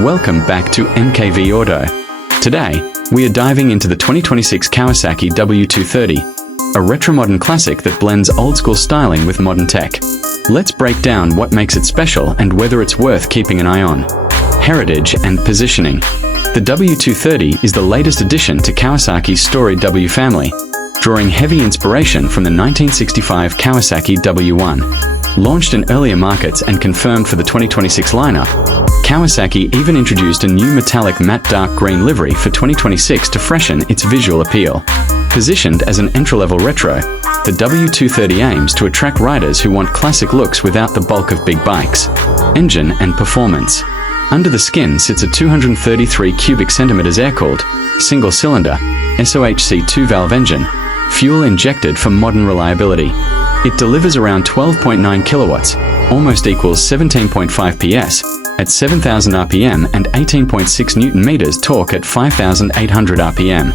Welcome back to MKV Auto. Today, we are diving into the 2026 Kawasaki W230, a retro-modern classic that blends old-school styling with modern tech. Let's break down what makes it special and whether it's worth keeping an eye on. Heritage and positioning. The W230 is the latest addition to Kawasaki's storied W family, drawing heavy inspiration from the 1965 Kawasaki W1. Launched in earlier markets and confirmed for the 2026 lineup, Kawasaki even introduced a new metallic matte dark green livery for 2026 to freshen its visual appeal. Positioned as an entry-level retro, the W230 aims to attract riders who want classic looks without the bulk of big bikes. Engine and performance. Under the skin sits a 233 cubic centimeters air-cooled, single-cylinder, SOHC 2-valve engine, fuel injected for modern reliability. It delivers around 12.9 kilowatts, almost equals 17.5 PS, at 7,000 RPM and 18.6 Newton-meters torque at 5,800 RPM.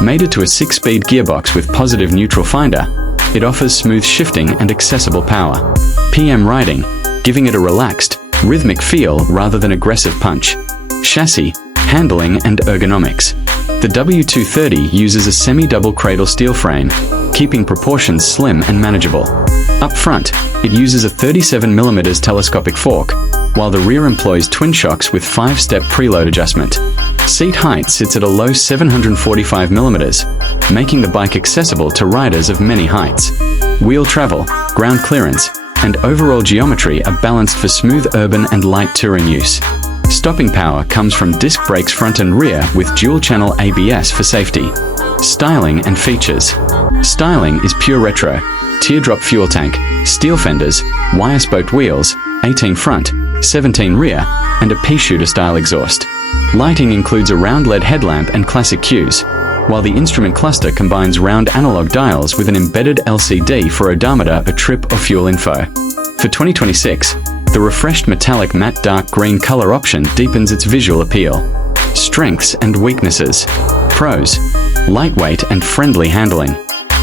Mated to a 6-speed gearbox with positive neutral finder, it offers smooth shifting and accessible power. PM riding, giving it a relaxed, rhythmic feel rather than aggressive punch. Chassis, handling and ergonomics. The W230 uses a semi-double cradle steel frame, keeping proportions slim and manageable. Up front, it uses a 37mm telescopic fork, while the rear employs twin shocks with 5-step preload adjustment. Seat height sits at a low 745mm, making the bike accessible to riders of many heights. Wheel travel, ground clearance, and overall geometry are balanced for smooth urban and light touring use. Stopping power comes from disc brakes front and rear with dual-channel ABS for safety. Styling and features. Styling is pure retro. Teardrop fuel tank, steel fenders, wire-spoked wheels, 18 front, 17 rear, and a pea-shooter style exhaust. Lighting includes a round LED headlamp and classic cues, while the instrument cluster combines round analog dials with an embedded LCD for odometer, a trip, or fuel info. For 2026, the refreshed metallic matte dark green color option deepens its visual appeal. Strengths and weaknesses. Pros: lightweight and friendly handling.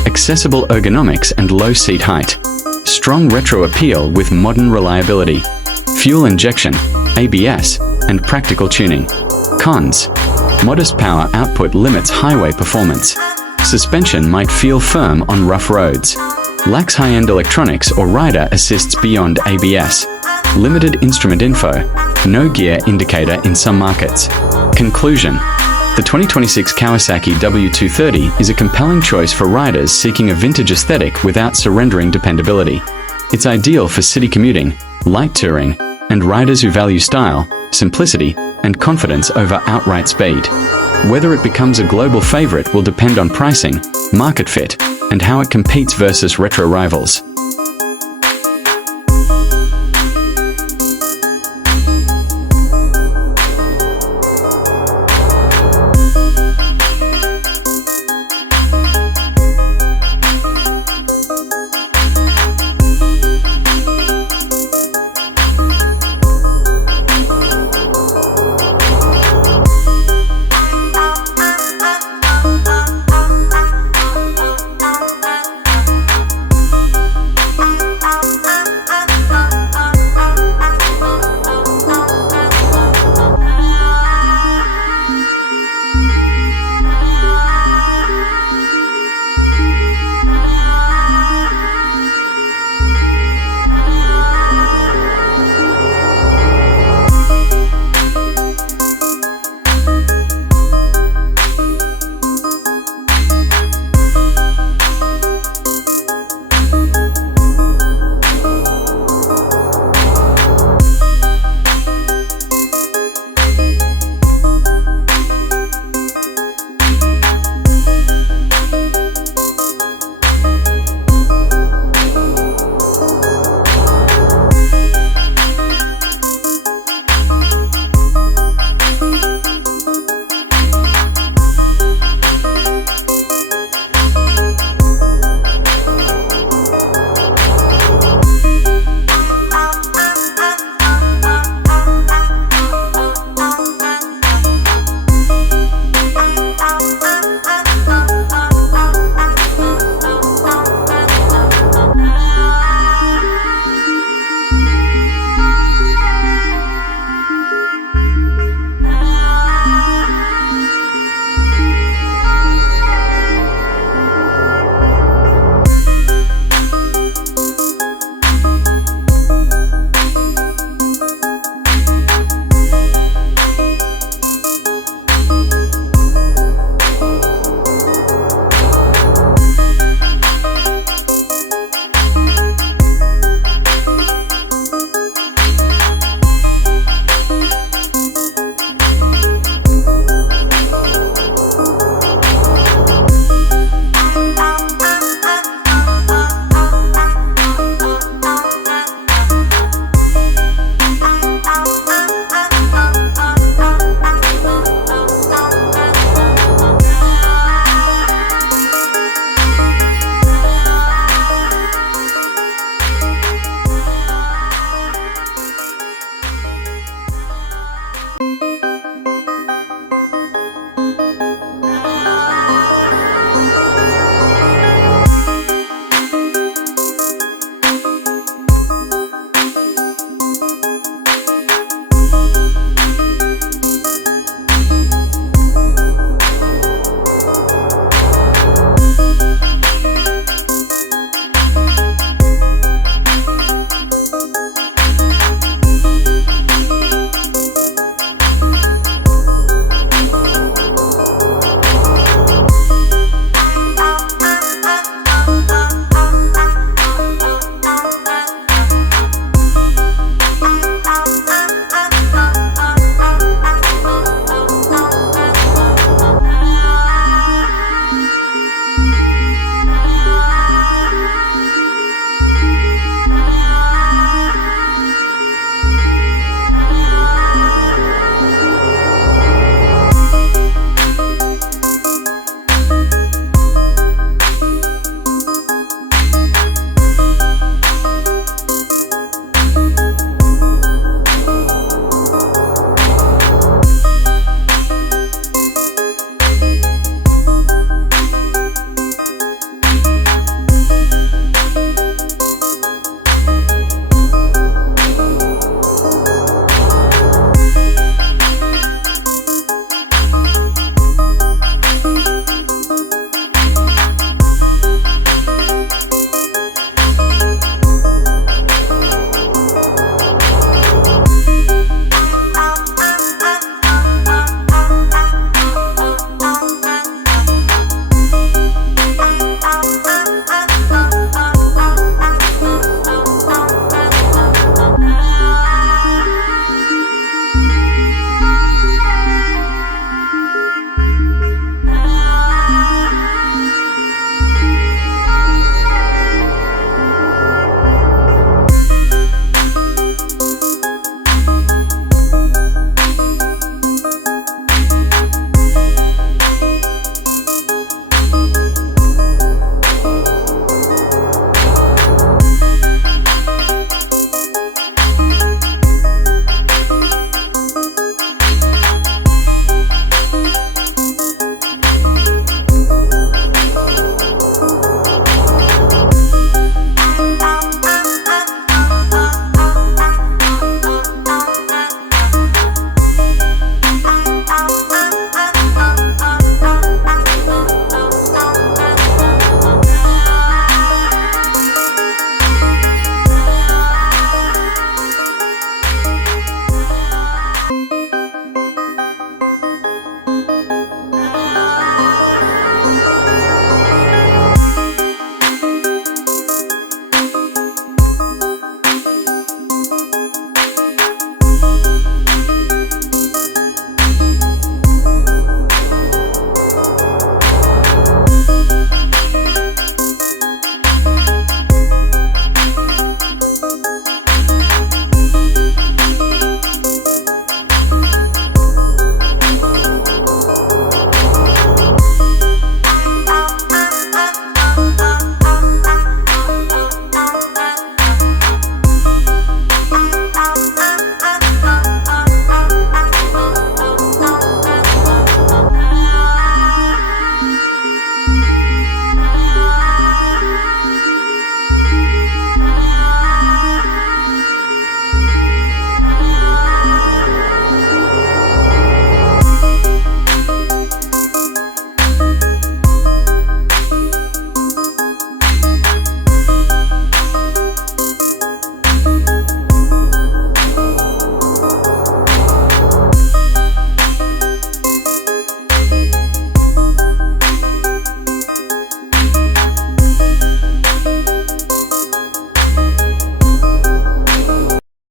Accessible ergonomics and low seat height. Strong retro appeal with modern reliability. Fuel injection, ABS, and practical tuning. Cons: modest power output limits highway performance. Suspension might feel firm on rough roads. Lacks high-end electronics or rider assists beyond ABS. Limited instrument info, no gear indicator in some markets. Conclusion: the 2026 Kawasaki W230 is a compelling choice for riders seeking a vintage aesthetic without surrendering dependability. It's ideal for city commuting, light touring, and riders who value style, simplicity, and confidence over outright speed. Whether it becomes a global favorite will depend on pricing, market fit, and how it competes versus retro rivals.